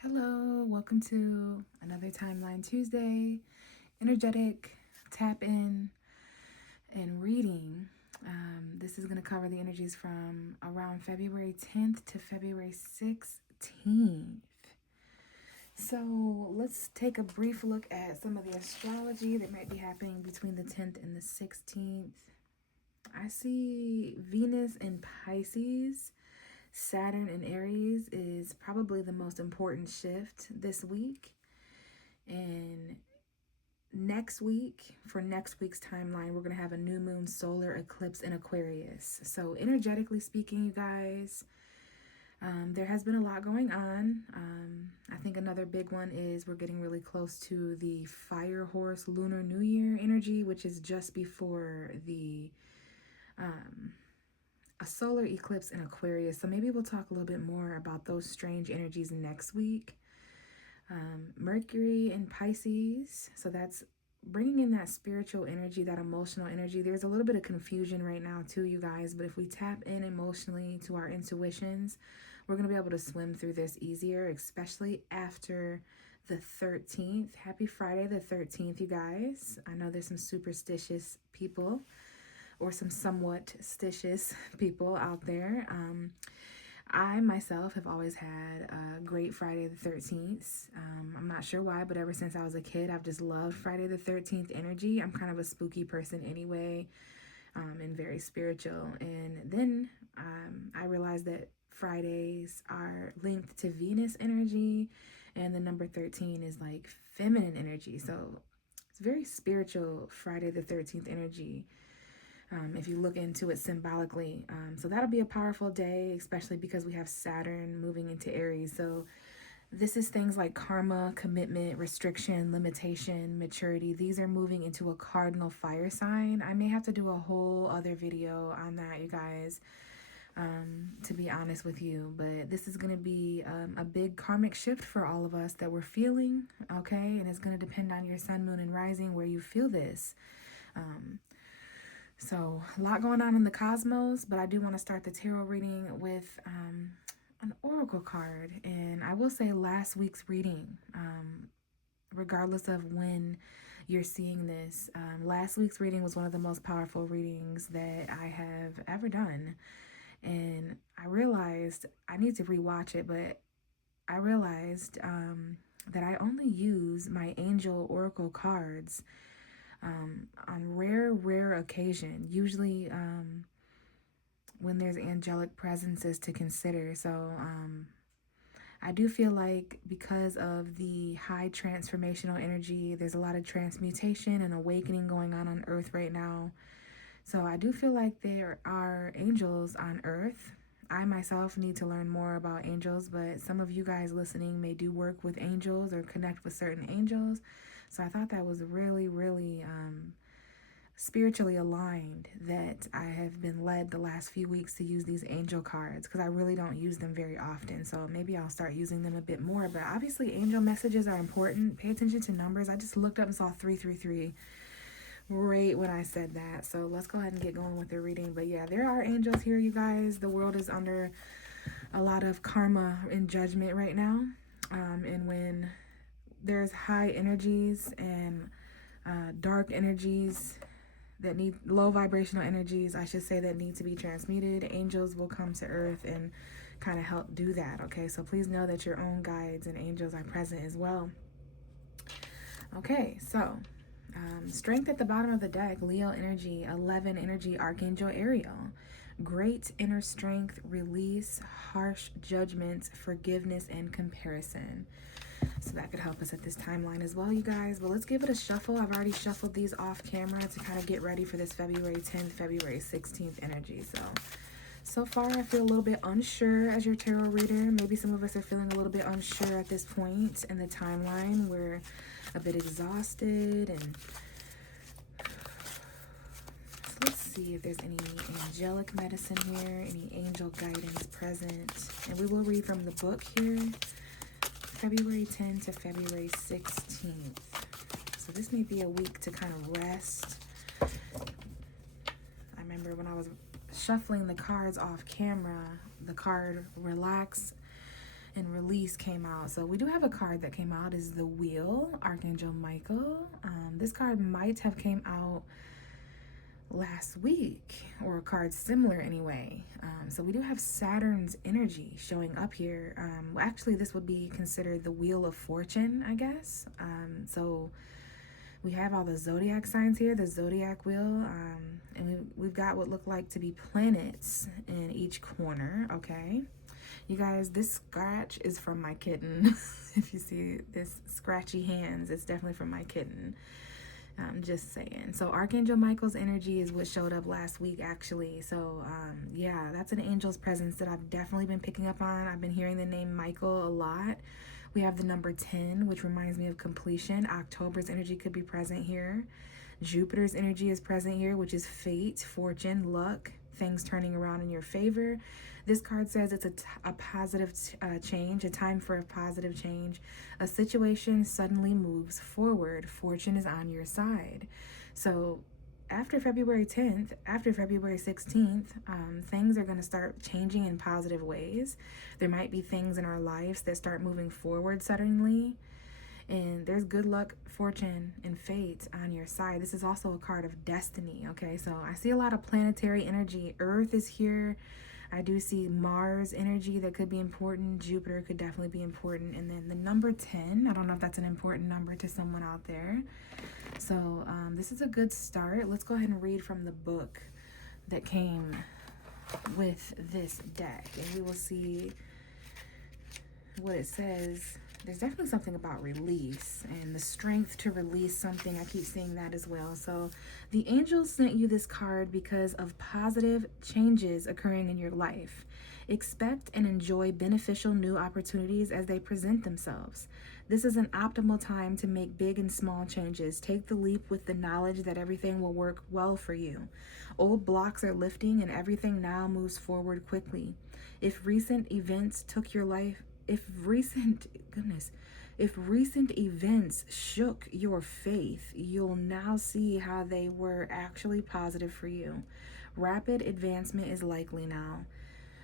Hello, welcome to another Timeline Tuesday, energetic tap in and reading. This is going to cover the energies from around February 10th to February 16th. So let's take a brief look at some of the astrology that might be happening between the 10th and the 16th. I see Venus in Pisces. Saturn in Aries is probably the most important shift this week. And next week, for next week's timeline, we're going to have a new moon solar eclipse in Aquarius. So, energetically speaking, you guys, there has been a lot going on. I think another big one is we're getting really close to the Fire Horse Lunar New Year energy, which is just before the a solar eclipse in Aquarius. So maybe we'll talk a little bit more about those strange energies next week. Mercury in Pisces. So that's bringing in that spiritual energy, that emotional energy. There's a little bit of confusion right now too, you guys. But if we tap in emotionally to our intuitions, we're going to be able to swim through this easier, especially after the 13th. Happy Friday the 13th, you guys. I know there's some superstitious people or some somewhat stitious people out there. I myself have always had a great Friday the 13th. I'm not sure why, but ever since I was a kid, I've just loved Friday the 13th energy. I'm kind of a spooky person anyway, and very spiritual. And then I realized that Fridays are linked to Venus energy, and the number 13 is like feminine energy. So it's very spiritual Friday the 13th energy. If you look into it symbolically. So that'll be a powerful day, especially because we have Saturn moving into Aries. So this is things like karma, commitment, restriction, limitation, maturity. These are moving into a cardinal fire sign. I may have to do a whole other video on that, you guys, to be honest with you. But this is going to be a big karmic shift for all of us that we're feeling, okay? And it's going to depend on your sun, moon, and rising where you feel this. So a lot going on in the cosmos, but I do want to start the tarot reading with an oracle card. And I will say last week's reading, regardless of when you're seeing this, last week's reading was one of the most powerful readings that I have ever done. And I realized I need to rewatch it, but I realized that I only use my angel oracle cards on rare occasion, usually when there's angelic presences to consider. So I do feel like because of the high transformational energy, there's a lot of transmutation and awakening going on Earth right now. So I do feel like there are angels on Earth. I myself need to learn more about angels, but some of you guys listening may do work with angels or connect with certain angels. So I thought that was really, really spiritually aligned that I have been led the last few weeks to use these angel cards because I really don't use them very often. So maybe I'll start using them a bit more. But obviously angel messages are important. Pay attention to numbers. I just looked up and saw 333 right when I said that. So let's go ahead and get going with the reading. But yeah, there are angels here, you guys. The world is under a lot of karma and judgment right now. And when there's high energies and dark energies that need low vibrational energies, I should say, that need to be transmuted, angels will come to earth and kind of help do that. Okay, so please know that your own guides and angels are present as well. Okay, so strength at the bottom of the deck, Leo energy, 11 energy, Archangel Ariel. Great inner strength, release, harsh judgments, forgiveness, and comparison. So that could help us at this timeline as well, you guys. But let's give it a shuffle. I've already shuffled these off camera to kind of get ready for this February 10th, February 16th energy. So far I feel a little bit unsure as your tarot reader. Maybe some of us are feeling a little bit unsure at this point in the timeline. We're a bit exhausted, and so let's see if there's any angelic medicine here, any angel guidance present. And we will read from the book here, February 10th to February 16th. So this may be a week to kind of rest. I remember when I was shuffling the cards off camera, the card relax and release came out. So we do have a card that came out, is the Wheel, Archangel Michael. This card might have came out last week, or a card similar anyway. So we do have Saturn's energy showing up here. Actually, this would be considered the Wheel of Fortune, I guess. So we have all the zodiac signs here, the zodiac wheel, and we've got what look like to be planets in each corner, okay? You guys, this scratch is from my kitten. If you see this scratchy hands, it's definitely from my kitten. I'm just saying. So Archangel Michael's energy is what showed up last week, actually. So yeah, that's an angel's presence that I've definitely been picking up on. I've been hearing the name Michael a lot. We have the number 10, which reminds me of completion. October's energy could be present here. Jupiter's energy is present here, which is fate, fortune, luck, things turning around in your favor. This card says it's a positive change, a time for a positive change. A situation suddenly moves forward. Fortune is on your side. So after February 10th, after February 16th, things are going to start changing in positive ways. There might be things in our lives that start moving forward suddenly. And there's good luck, fortune, and fate on your side. This is also a card of destiny, okay? So I see a lot of planetary energy. Earth is here. I do see Mars energy that could be important. Jupiter could definitely be important. And then the number 10, I don't know if that's an important number to someone out there. So this is a good start. Let's go ahead and read from the book that came with this deck. And we will see what it says. There's definitely something about release and the strength to release something. I keep seeing that as well. So the angels sent you this card because of positive changes occurring in your life. Expect and enjoy beneficial new opportunities as they present themselves. This is an optimal time to make big and small changes. Take the leap with the knowledge that everything will work well for you. Old blocks are lifting and everything now moves forward quickly. If recent events took your life If recent events shook your faith, you'll now see how they were actually positive for you. Rapid advancement is likely now.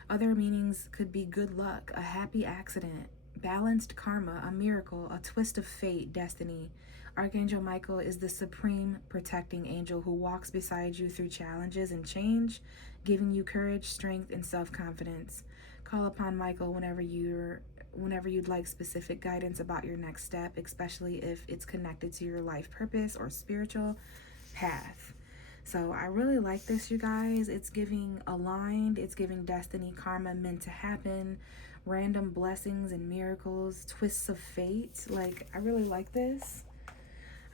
Other meanings could be good luck, a happy accident, balanced karma, a miracle, a twist of fate, destiny. Archangel Michael is the supreme protecting angel who walks beside you through challenges and change, giving you courage, strength, and self-confidence. Call upon Michael whenever you'd like specific guidance about your next step, especially if it's connected to your life purpose or spiritual path. So I really like this, you guys. It's giving aligned, it's giving destiny, karma meant to happen, random blessings and miracles, twists of fate. Like, I really like this.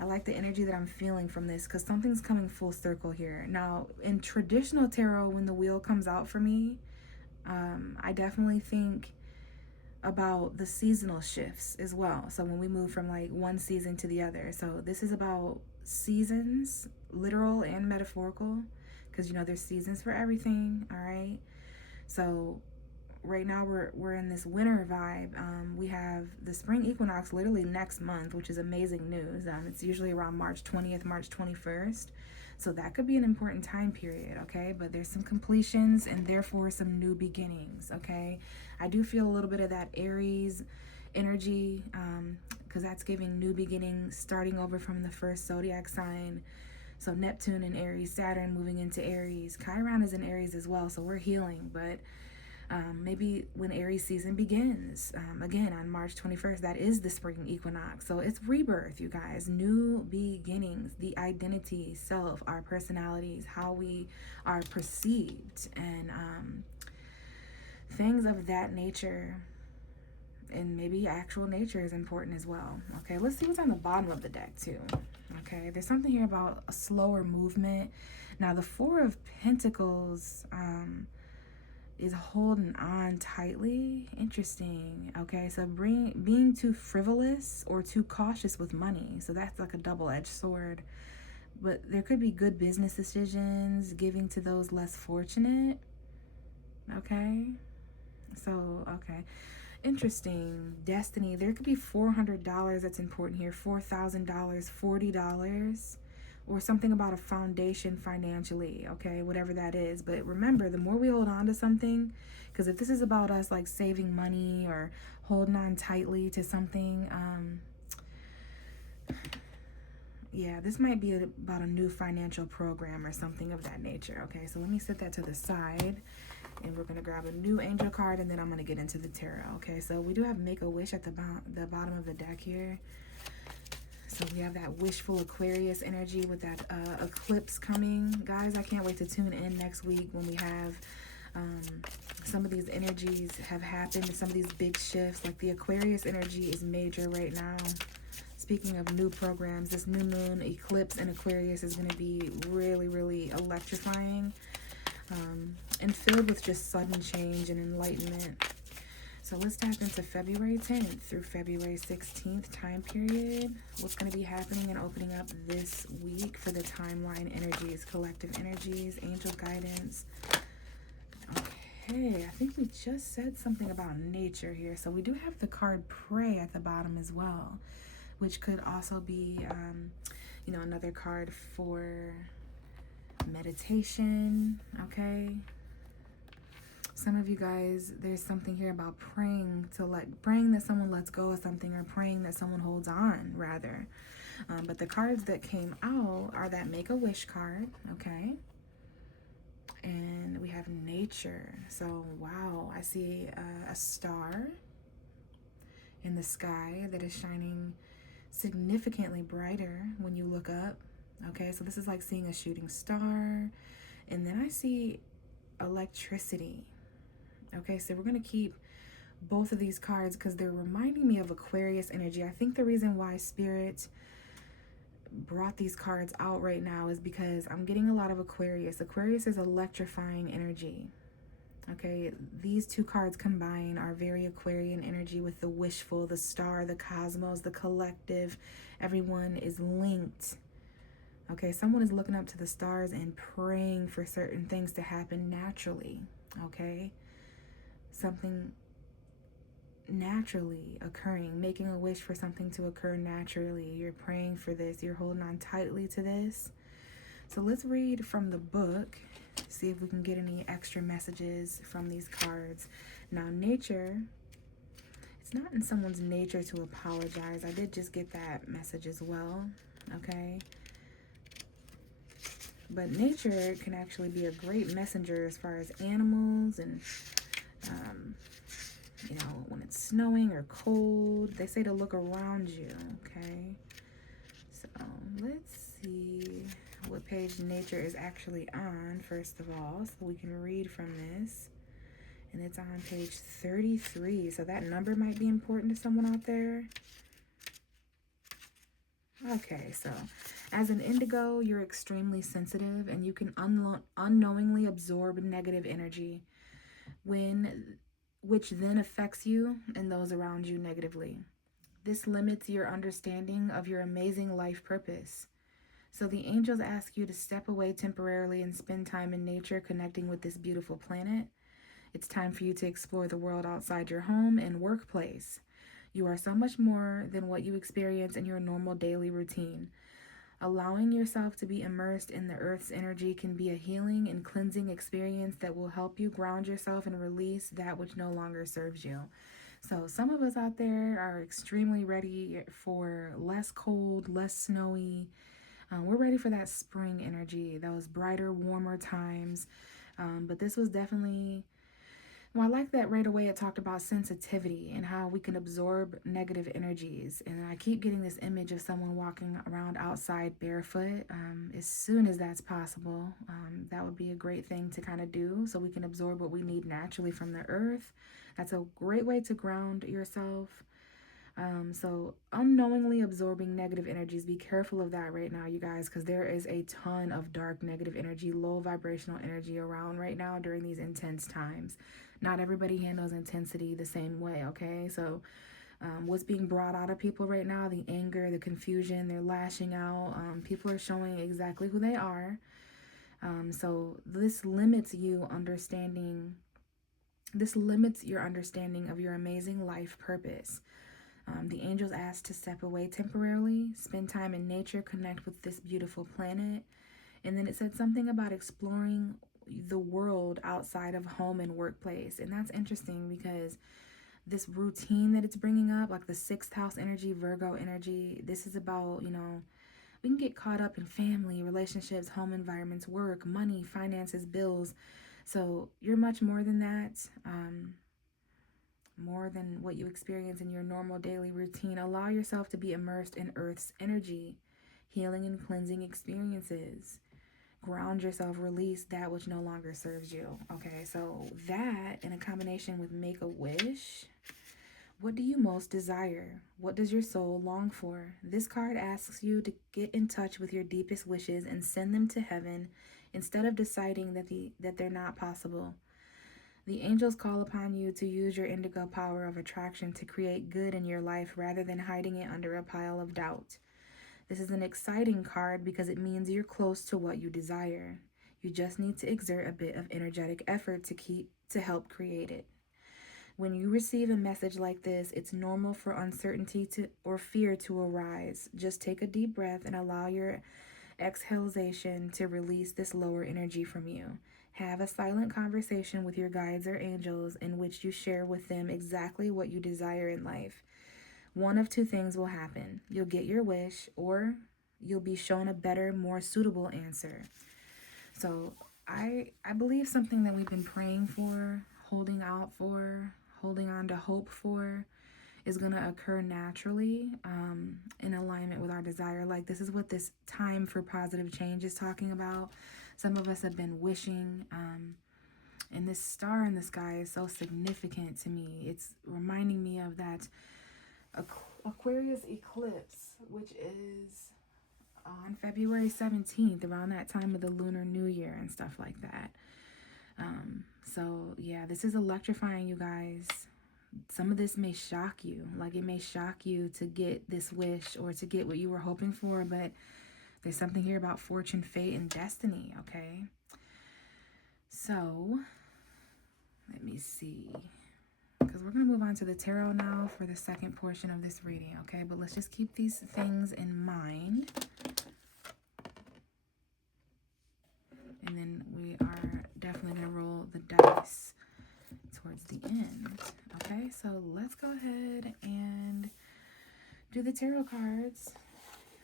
I like the energy that I'm feeling from this because something's coming full circle here. Now, in traditional tarot, when the wheel comes out for me, I definitely think about the seasonal shifts as well. So when we move from like one season to the other. So this is about seasons, literal and metaphorical, because you know there's seasons for everything, all right? So right now we're in this winter vibe. We have the spring equinox literally next month, which is amazing news. It's usually around March 20th, March 21st. So that could be an important time period, okay? But there's some completions and therefore some new beginnings, okay? I do feel a little bit of that Aries energy, because that's giving new beginnings, starting over from the first zodiac sign. So Neptune in Aries, Saturn moving into Aries. Chiron is in Aries as well, so we're healing. But maybe when Aries season begins, again on March 21st, that is the spring equinox. So it's rebirth, you guys, new beginnings, the identity, self, our personalities, how we are perceived, and things of that nature. And maybe actual nature is important as well. Okay, let's see what's on the bottom of the deck too. Okay, there's something here about a slower movement. Now the Four of Pentacles is holding on tightly. Interesting. Okay, so being too frivolous or too cautious with money. So that's like a double-edged sword. But there could be good business decisions, giving to those less fortunate. Okay, so okay. Interesting. Destiny. There could be $400 that's important here. $4,000, $40, or something about a foundation financially, okay? Whatever that is. But remember, the more we hold on to something, because if this is about us like saving money or holding on tightly to something. Yeah, this might be about a new financial program or something of that nature. Okay, so let me set that to the side. And we're going to grab a new angel card, and then I'm going to get into the tarot. Okay, so we do have Make a Wish at the bottom of the deck here. So we have that wishful Aquarius energy with that eclipse coming. Guys, I can't wait to tune in next week when we have some of these energies have happened. Some of these big shifts, like the Aquarius energy is major right now. Speaking of new programs, this new moon eclipse in Aquarius is going to be really, really electrifying and filled with just sudden change and enlightenment. So let's tap into February 10th through February 16th time period. What's going to be happening and opening up this week for the timeline energies, collective energies, angel guidance. Okay, I think we just said something about nature here. So we do have the card Pray at the bottom as well, which could also be, another card for meditation, okay? Some of you guys, there's something here about praying that someone lets go of something, or praying that someone holds on, rather. But the cards that came out are that Make a Wish card, okay? And we have nature. So, wow, I see a star in the sky that is shining significantly brighter when you look up. Okay, so this is like seeing a shooting star. And then I see electricity. Okay, so we're going to keep both of these cards because they're reminding me of Aquarius energy. I think the reason why Spirit brought these cards out right now is because I'm getting a lot of Aquarius. Aquarius is electrifying energy. Okay, these two cards combined are very Aquarian energy with the wishful, the star, the cosmos, the collective. Everyone is linked. Okay, someone is looking up to the stars and praying for certain things to happen naturally. Okay, something naturally occurring, making a wish for something to occur naturally. You're praying for this. You're holding on tightly to this. So let's read from the book, see if we can get any extra messages from these cards. Now, nature, it's not in someone's nature to apologize. I did just get that message as well, okay? But nature can actually be a great messenger as far as animals and, when it's snowing or cold. They say to look around you, okay? So let's see what page nature is actually on, first of all, so we can read from this. And it's on page 33, so that number might be important to someone out there. Okay, so as an indigo, you're extremely sensitive and you can unknowingly absorb negative energy, which then affects you and those around you negatively. This limits your understanding of your amazing life purpose. So the angels ask you to step away temporarily and spend time in nature, connecting with this beautiful planet. It's time for you to explore the world outside your home and workplace. You are so much more than what you experience in your normal daily routine. Allowing yourself to be immersed in the earth's energy can be a healing and cleansing experience that will help you ground yourself and release that which no longer serves you. So some of us out there are extremely ready for less cold, less snowy. We're ready for that spring energy, those brighter, warmer times. But this was definitely... Well, I like that right away it talked about sensitivity and how we can absorb negative energies. And I keep getting this image of someone walking around outside barefoot as soon as that's possible. That would be a great thing to kind of do so we can absorb what we need naturally from the earth. That's a great way to ground yourself. So unknowingly absorbing negative energies, be careful of that right now, you guys, because there is a ton of dark negative energy, low vibrational energy around right now during these intense times. Not everybody handles intensity the same way, okay? So what's being brought out of people right now, the anger, the confusion, they're lashing out. People are showing exactly who they are. So this limits you understanding. This limits your understanding of your amazing life purpose. The angels asked to step away temporarily, spend time in nature, connect with this beautiful planet. And then it said something about exploring the world outside of home and workplace. And that's interesting because this routine that it's bringing up, like the sixth house energy, Virgo energy. This is about, we can get caught up in family, relationships, home environments, work, money, finances, bills. So you're much more than that, more than what you experience in your normal daily routine. Allow yourself to be immersed in Earth's energy, healing and cleansing experiences. Ground yourself, release that which no longer serves you. Okay, so that in a combination with make a wish. What do you most desire? What does your soul long for? This card asks you to get in touch with your deepest wishes and send them to heaven instead of deciding that they're not possible. The angels call upon you to use your indigo power of attraction to create good in your life rather than hiding it under a pile of doubt. This is an exciting card because it means you're close to what you desire. You just need to exert a bit of energetic effort to help create it. When you receive a message like this, it's normal for uncertainty or fear to arise. Just take a deep breath and allow your exhalation to release this lower energy from you. Have a silent conversation with your guides or angels in which you share with them exactly what you desire in life. One of two things will happen. You'll get your wish, or you'll be shown a better, more suitable answer. So I believe something that we've been praying for, holding out for, holding on to hope for, is going to occur naturally, in alignment with our desire. Like, this is what this time for positive change is talking about. Some of us have been wishing, and this star in the sky is so significant to me. It's reminding me of that Aquarius eclipse, which is on February 17th, around that time of the Lunar New Year and stuff like that. So yeah, this is electrifying, you guys. Some of this may shock you. Like, it may shock you to get this wish or to get what you were hoping for, but there's something here about fortune, fate, and destiny, okay? So, let me see. Because we're going to move on to the tarot now for the second portion of this reading, okay? But let's just keep these things in mind. And then we are definitely going to roll the dice towards the end. Okay, so let's go ahead and do the tarot cards.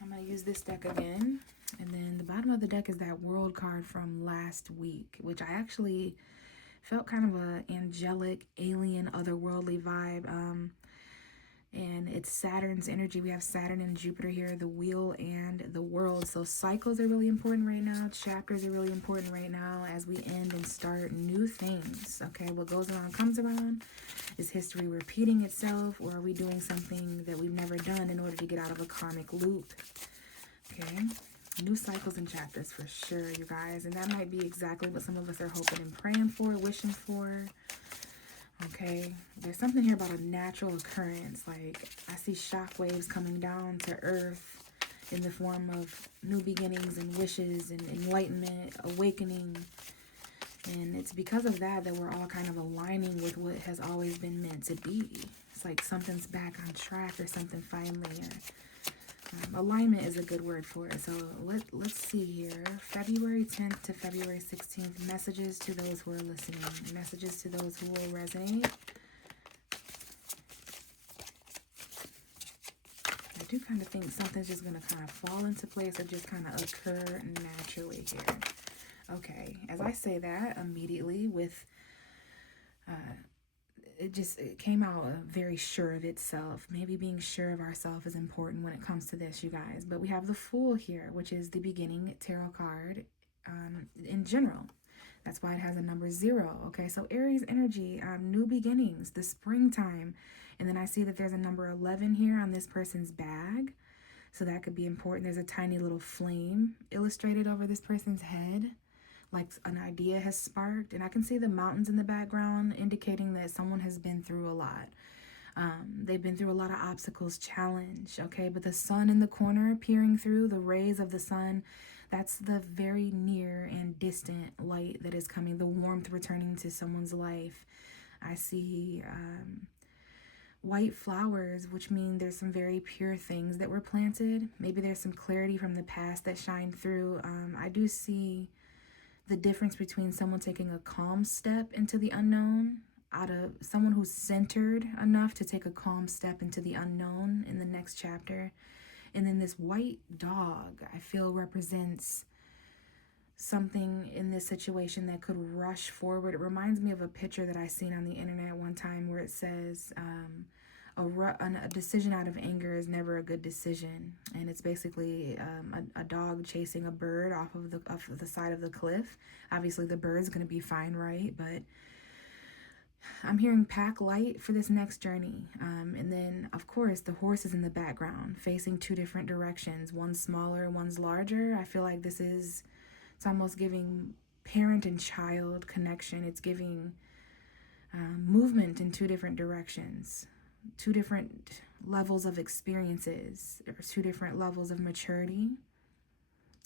I'm going to use this deck again. And then the bottom of the deck is that world card from last week, which I actually felt kind of a angelic, alien, otherworldly vibe. And it's Saturn's energy. We have Saturn and Jupiter here, the wheel and the world. So cycles are really important right now. Chapters are really important right now as we end and start new things. Okay, what goes around comes around. Is history repeating itself, or are we doing something that we've never done in order to get out of a karmic loop? Okay, new cycles and chapters for sure, you guys. And that might be exactly what some of us are hoping and praying for, wishing for. Okay, there's something here about a natural occurrence. Like, I see shock waves coming down to earth in the form of new beginnings and wishes and enlightenment, awakening. And it's because of that that we're all kind of aligning with what has always been meant to be. It's like something's back on track or something finally. Alignment is a good word for it. So let's see here. February 10th to February 16th. Messages to those who are listening. Messages to those who will resonate. I do kind of think something's just going to kind of fall into place or just kind of occur naturally here. Okay, as I say that, immediately with, it came out very sure of itself. Maybe being sure of ourselves is important when it comes to this, you guys. But we have the Fool here, which is the beginning tarot card in general. That's why it has a number 0. Okay, so Aries energy, new beginnings, the springtime. And then I see that there's a number 11 here on this person's bag. So that could be important. There's a tiny little flame illustrated over this person's head, like an idea has sparked. And I can see the mountains in the background indicating that someone has been through a lot. They've been through a lot of obstacles, challenge, okay? But the sun in the corner peering through, the rays of the sun, that's the very near and distant light that is coming, the warmth returning to someone's life. I see white flowers, which mean there's some very pure things that were planted. Maybe there's some clarity from the past that shined through. I do see the difference between someone taking a calm step into the unknown out of someone who's centered enough to take a calm step into the unknown in the next chapter. And then this white dog, I feel, represents something in this situation that could rush forward. It reminds me of a picture that I seen on the internet one time where it says, a decision out of anger is never a good decision, and it's basically a dog chasing a bird off of the side of the cliff. Obviously, the bird's going to be fine, right? But I'm hearing pack light for this next journey, and then of course the horse is in the background, facing two different directions. One's smaller, one's larger. I feel like it's almost giving parent and child connection. It's giving movement in two different directions. Two different levels of experiences, or two different levels of maturity.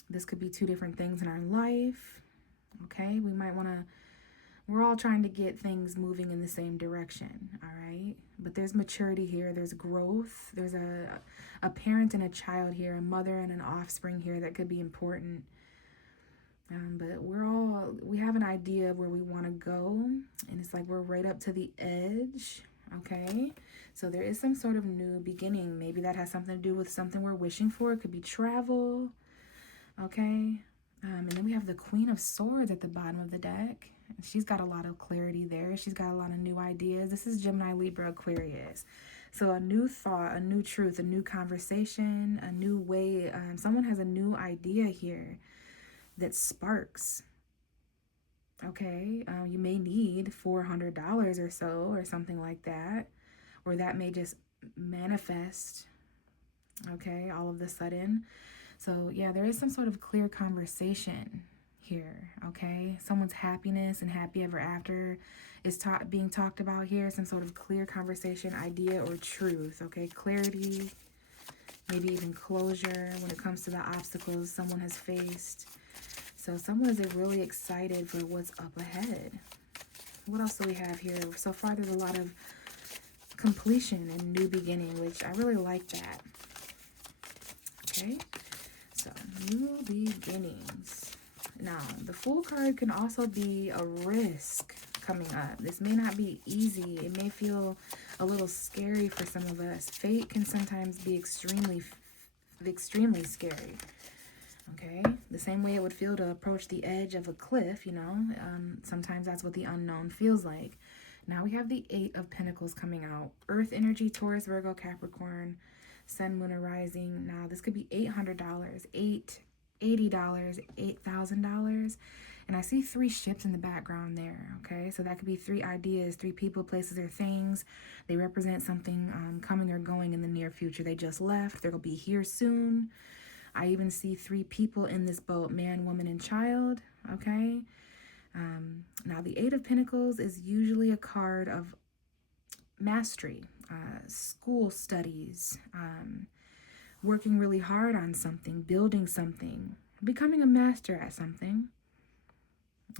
This could be two different things in our life. Okay, we're all trying to get things moving in the same direction, all right? But there's maturity here, there's growth, there's a parent and a child here, a mother and an offspring here that could be important. But we have an idea of where we want to go, and it's like we're right up to the edge. Okay, so there is some sort of new beginning. Maybe that has something to do with something we're wishing for. It could be travel. Okay, and then we have the Queen of Swords at the bottom of the deck. She's got a lot of clarity there. She's got a lot of new ideas. This is Gemini, Libra, Aquarius. So a new thought, a new truth, a new conversation, a new way. Someone has a new idea here that sparks. Okay, you may need $400 or so, or something like that, or that may just manifest, okay, all of a sudden. So yeah, there is some sort of clear conversation here, okay? Someone's happiness and happy ever after is being talked about here. Some sort of clear conversation, idea, or truth, okay? Clarity, maybe even closure when it comes to the obstacles someone has faced. So someone is really excited for what's up ahead. What else do we have here? So far, there's a lot of completion and new beginning, which I really like that. Okay, so new beginnings. Now, the Fool card can also be a risk coming up. This may not be easy. It may feel a little scary for some of us. Fate can sometimes be extremely scary. Okay, the same way it would feel to approach the edge of a cliff, sometimes that's what the unknown feels like. Now we have the Eight of Pentacles coming out. Earth energy, Taurus, Virgo, Capricorn, Sun, Moon, and Rising. Now this could be $800, $80, $8,000. And I see 3 ships in the background there, okay? So that could be 3 ideas, 3 people, places, or things. They represent something coming or going in the near future. They just left. They'll be here soon. I even see 3 people in this boat, man, woman, and child, okay? Now, the Eight of Pentacles is usually a card of mastery, school studies, working really hard on something, building something, becoming a master at something,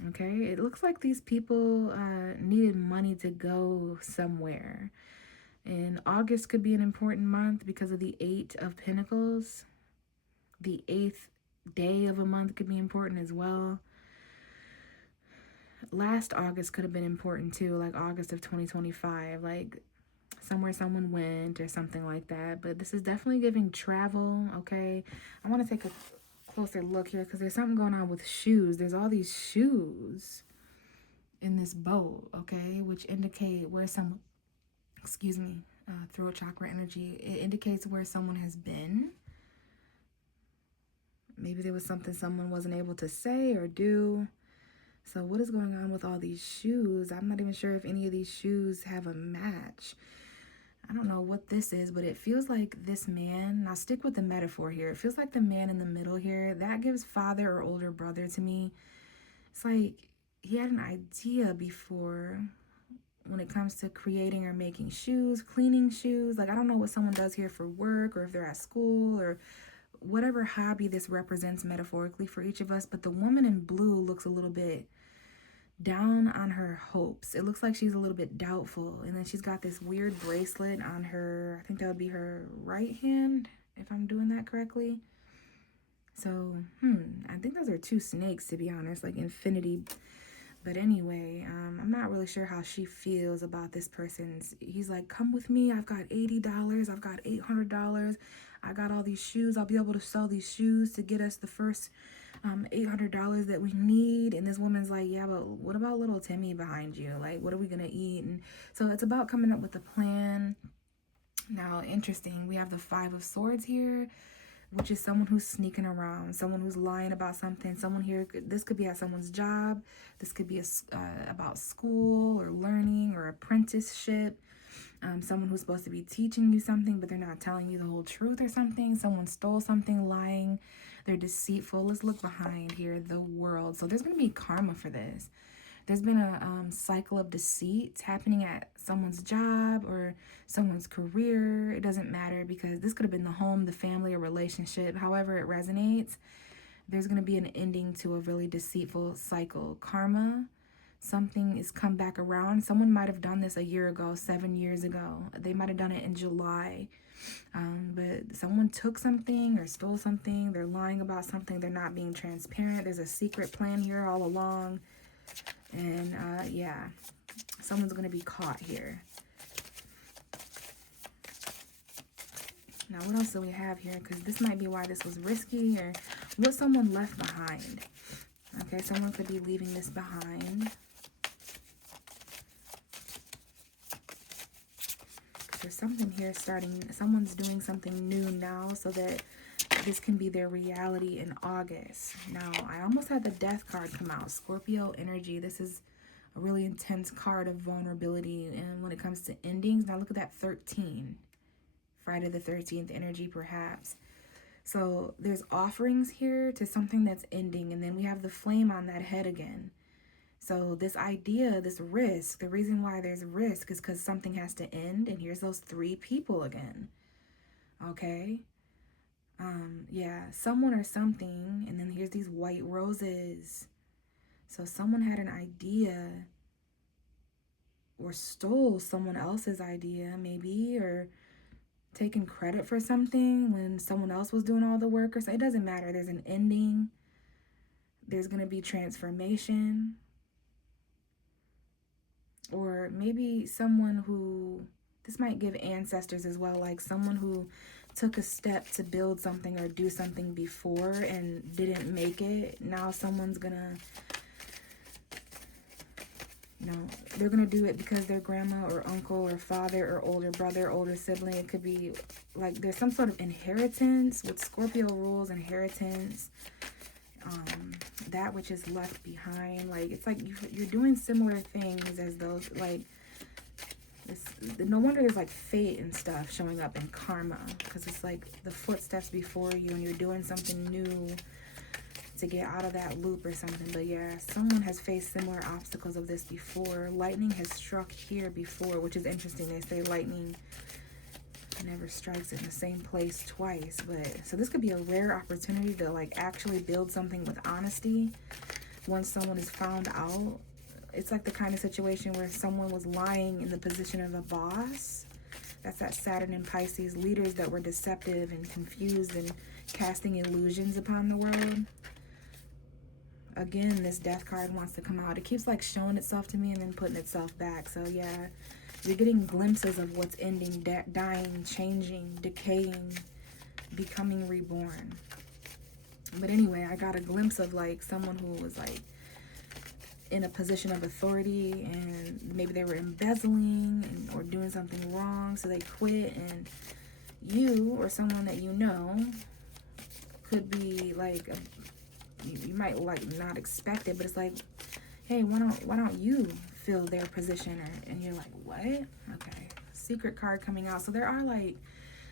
okay? It looks like these people needed money to go somewhere. And August could be an important month because of the Eight of Pentacles. The 8th day of a month could be important as well. Last August could have been important too, like August of 2025, like somewhere someone went or something like that. But this is definitely giving travel, okay? I want to take a closer look here because there's something going on with shoes. There's all these shoes in this boat, okay, which indicate where throat chakra energy. It indicates where someone has been. Maybe there was something someone wasn't able to say or do. So what is going on with all these shoes? I'm not even sure if any of these shoes have a match. I don't know what this is, but it feels like this man, now stick with the metaphor here. It feels like the man in the middle here, that gives father or older brother to me. It's like he had an idea before when it comes to creating or making shoes, cleaning shoes. Like, I don't know what someone does here for work or if they're at school or whatever hobby this represents metaphorically for each of us, but the woman in blue looks a little bit down on her hopes. It looks like she's a little bit doubtful, and then she's got this weird bracelet on her, I think that would be her right hand, if I'm doing that correctly. So, I think those are 2 snakes, to be honest, like infinity But anyway, I'm not really sure how she feels about this person's. He's like, come with me. I've got $80. I've got $800. I got all these shoes. I'll be able to sell these shoes to get us the first $800 that we need. And this woman's like, yeah, but what about little Timmy behind you? Like, what are we going to eat? And so it's about coming up with a plan. Now, interesting. We have the Five of Swords here, which is someone who's sneaking around, someone who's lying about something. Someone here, this could be at someone's job. This could be about school or learning or apprenticeship. Someone who's supposed to be teaching you something, but they're not telling you the whole truth or something. Someone stole something, lying. They're deceitful. Let's look behind here, the World. So there's going to be karma for this. There's been a cycle of deceit happening at someone's job or someone's career. It doesn't matter, because this could have been the home, the family, or relationship. However it resonates, there's going to be an ending to a really deceitful cycle. Karma, something is come back around. Someone might have done this a year ago, 7 years ago. They might have done it in July. But someone took something or stole something. They're lying about something. They're not being transparent. There's a secret plan here all along. And yeah, someone's going to be caught here. Now, what else do we have here? Because this might be why this was risky, or what someone left behind. Okay, someone could be leaving this behind. There's something here starting. Someone's doing something new now so that this can be their reality in August. Now, I almost had the Death card come out. Scorpio energy. This is a really intense card of vulnerability. And when it comes to endings, now look at that 13. Friday the 13th energy, perhaps. So there's offerings here to something that's ending. And then we have the flame on that head again. So this idea, this risk, the reason why there's risk is because something has to end. And here's those 3 people again. Okay. Yeah, someone or something, and then here's these white roses. So someone had an idea or stole someone else's idea, maybe, or taken credit for something when someone else was doing all the work. Or so it doesn't matter. There's an ending. There's going to be transformation. Or maybe someone who, this might give ancestors as well, like someone who took a step to build something or do something before and didn't make it. Now someone's gonna, they're gonna do it because their grandma or uncle or father or older brother, older sibling. It could be like there's some sort of inheritance. With Scorpio rules, inheritance, that which is left behind. Like, it's like you're doing similar things as those, like, no wonder there's like fate and stuff showing up in karma, because it's like the footsteps before you and you're doing something new to get out of that loop or something. But yeah, someone has faced similar obstacles of this before. Lightning has struck here before, which is interesting. They say lightning never strikes in the same place twice. But so this could be a rare opportunity to like actually build something with honesty once someone is found out. It's like the kind of situation where someone was lying in the position of a boss. That's that Saturn and Pisces, leaders that were deceptive and confused and casting illusions upon the world. Again, this Death card wants to come out. It keeps like showing itself to me and then putting itself back. So yeah, you're getting glimpses of what's ending, dying, changing, decaying, becoming reborn. But anyway, I got a glimpse of like someone who was like in a position of authority, and maybe they were embezzling or doing something wrong, so they quit. And you or someone that you know could be like you might like not expect it, but it's like, hey, why don't you fill their position? And you're like, what? Okay, secret card coming out. So there are like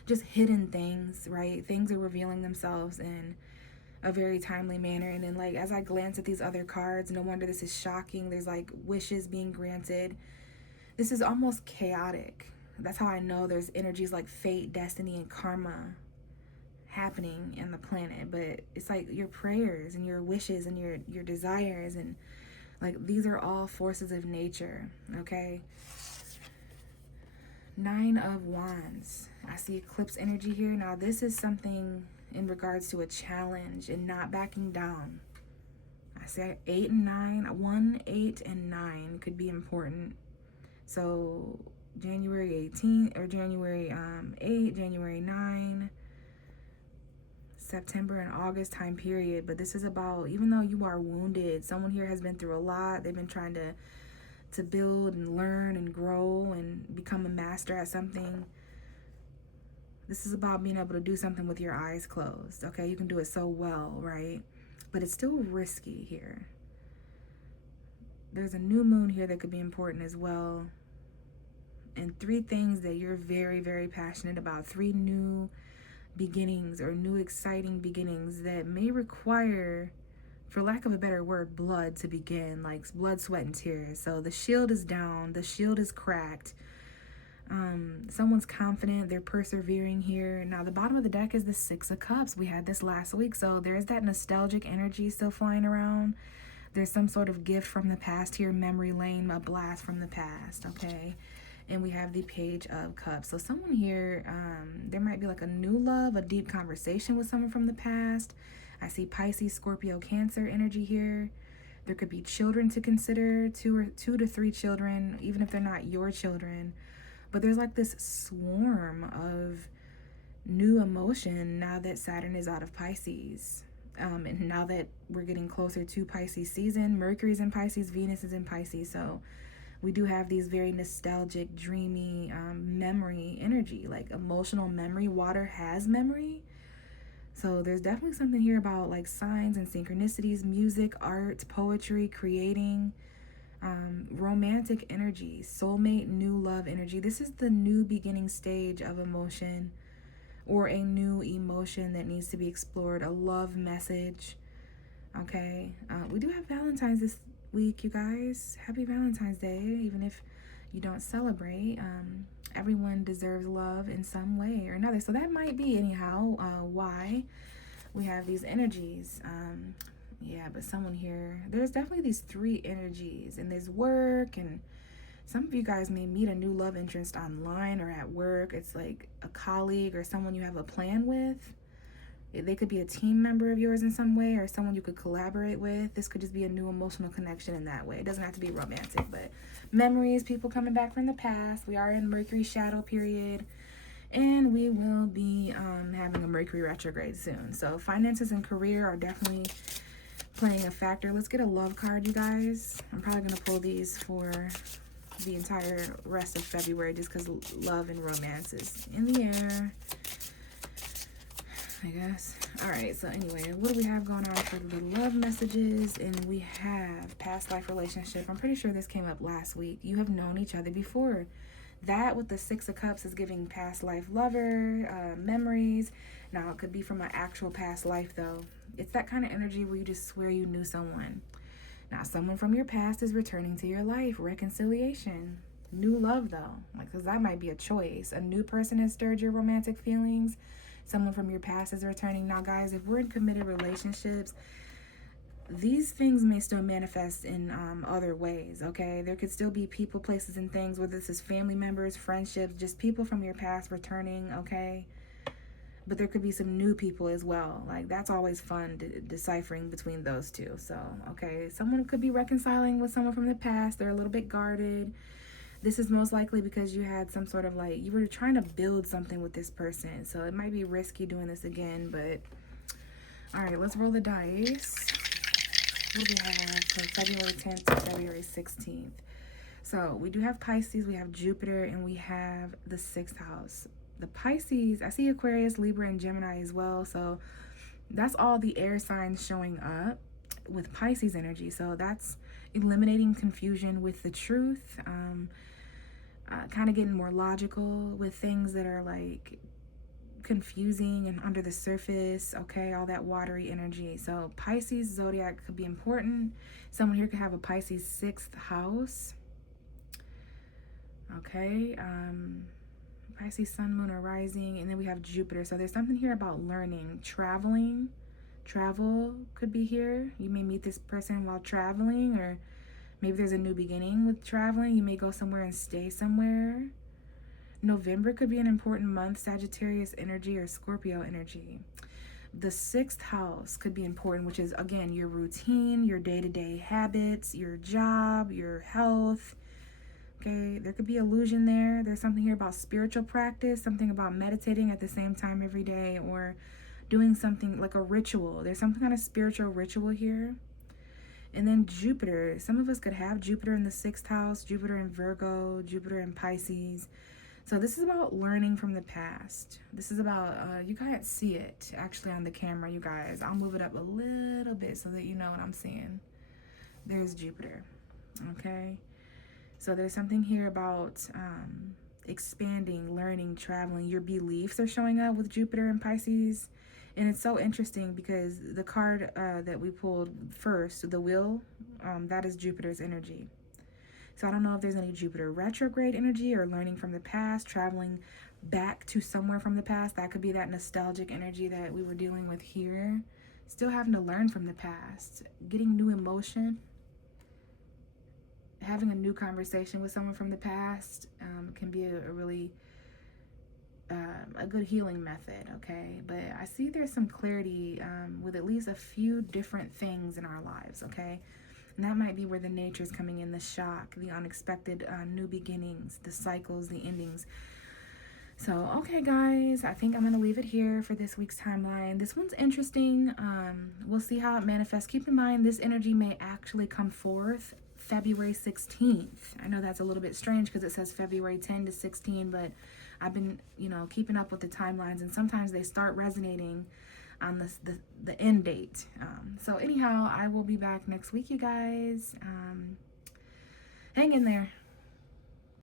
just hidden things, right? Things are revealing themselves in a very timely manner. And then like as I glance at these other cards, no wonder this is shocking. There's like wishes being granted. This is almost chaotic. That's how I know there's energies like fate, destiny, and karma happening in the planet. But it's like your prayers and your wishes and your desires, and like these are all forces of nature. Okay, 9 of Wands. I see eclipse energy here. Now this is something in regards to a challenge and not backing down. I say 8 and 9, 1, 8, and 9 could be important. So January 18th or January 8, January 9, September and August time period. But this is about, even though you are wounded, someone here has been through a lot. They've been trying to build and learn and grow and become a master at something. This is about being able to do something with your eyes closed. Okay, you can do it so well, right? But it's still risky here. There's a new moon here that could be important as well. And 3 things that you're very, very passionate about. 3 new beginnings or new exciting beginnings that may require, for lack of a better word, blood to begin, like blood, sweat, and tears. So the shield is down, the shield is cracked. Someone's confident, they're persevering here. Now the bottom of the deck is the 6 of Cups. We had this last week, so there's that nostalgic energy still flying around. There's some sort of gift from the past here, memory lane, a blast from the past, okay? And we have the Page of Cups. So someone here, there might be like a new love, a deep conversation with someone from the past. I see Pisces, Scorpio, Cancer energy here. There could be children to consider, 2 to 3 children, even if they're not your children. But there's like this swarm of new emotion now that Saturn is out of Pisces. And now that we're getting closer to Pisces season, Mercury's in Pisces, Venus is in Pisces. So we do have these very nostalgic, dreamy memory energy, like emotional memory. Water has memory. So there's definitely something here about like signs and synchronicities, music, art, poetry, creating, romantic energy, soulmate, new love energy. This is the new beginning stage of emotion or a new emotion that needs to be explored, a love message. Okay, we do have Valentine's this week, you guys. Happy Valentine's Day, even if you don't celebrate. Everyone deserves love in some way or another. So that might be anyhow why we have these energies. Yeah, but someone here, there's definitely these 3 energies, and there's work, and some of you guys may meet a new love interest online or at work. It's like a colleague or someone you have a plan with. They could be a team member of yours in some way or someone you could collaborate with. This could just be a new emotional connection in that way. It doesn't have to be romantic, but memories, people coming back from the past. We are in Mercury shadow period, and we will be having a Mercury retrograde soon. So finances and career are definitely playing a factor. Let's get a love card, you guys. I'm probably going to pull these for the entire rest of February just because love and romance is in the air, I guess. All right, so anyway, what do we have going on for the love messages? And we have past life relationship. I'm pretty sure this came up last week. You have known each other before. That with the 6 of Cups is giving past life lover, memories. Now, it could be from an actual past life, though. It's that kind of energy where you just swear you knew someone. Now, someone from your past is returning to your life. Reconciliation. New love, though. Like, because that might be a choice. A new person has stirred your romantic feelings. Someone from your past is returning. Now, guys, if we're in committed relationships, these things may still manifest in other ways, okay? There could still be people, places, and things, whether this is family members, friendships, just people from your past returning, okay? But there could be some new people as well. Like, that's always fun, deciphering between those two. So, okay, someone could be reconciling with someone from the past. They're a little bit guarded. This is most likely because you had some sort of, like, you were trying to build something with this person. So it might be risky doing this again, but all right, let's roll the dice. What do we have for February 10th to February 16th? So we do have Pisces, we have Jupiter, and we have the 6th house. The Pisces, I see Aquarius, Libra, and Gemini as well. So that's all the air signs showing up with Pisces energy. So that's eliminating confusion with the truth, kind of getting more logical with things that are like confusing and under the surface, okay? All that watery energy. So Pisces zodiac could be important. Someone here could have a Pisces 6th house, okay? Pisces sun, moon, or rising, and then we have Jupiter. So there's something here about learning, traveling. Travel could be here. You may meet this person while traveling, or maybe there's a new beginning with traveling. You may go somewhere and stay somewhere. November could be an important month, Sagittarius energy or Scorpio energy. The sixth house could be important, which is, again, your routine, your day-to-day habits, your job, your health. Okay, there could be illusion there. There's something here about spiritual practice, something about meditating at the same time every day, or doing something like a ritual. There's some kind of spiritual ritual here. And then Jupiter. Some of us could have Jupiter in the sixth house, Jupiter in Virgo, Jupiter in Pisces. So this is about learning from the past. This is about, you can't see it actually on the camera, you guys. I'll move it up a little bit so that you know what I'm seeing. There's Jupiter, okay? So there's something here about expanding, learning, traveling. Your beliefs are showing up with Jupiter and Pisces. And it's so interesting because the card that we pulled first, the wheel, that is Jupiter's energy. So I don't know if there's any Jupiter retrograde energy or learning from the past, traveling back to somewhere from the past. That could be that nostalgic energy that we were dealing with here. Still having to learn from the past, getting new emotion, having a new conversation with someone from the past can be a really a good healing method, okay? But I see there's some clarity with at least a few different things in our lives, okay? And that might be where the nature is coming in, the shock, the unexpected new beginnings, the cycles, the endings. So, okay, guys, I think I'm going to leave it here for this week's timeline. This one's interesting. We'll see how it manifests. Keep in mind, this energy may actually come forth February 16th. I know that's a little bit strange because it says February 10 to 16, but I've been, keeping up with the timelines, and sometimes they start resonating on the end date. So anyhow, I will be back next week, you guys. Hang in there.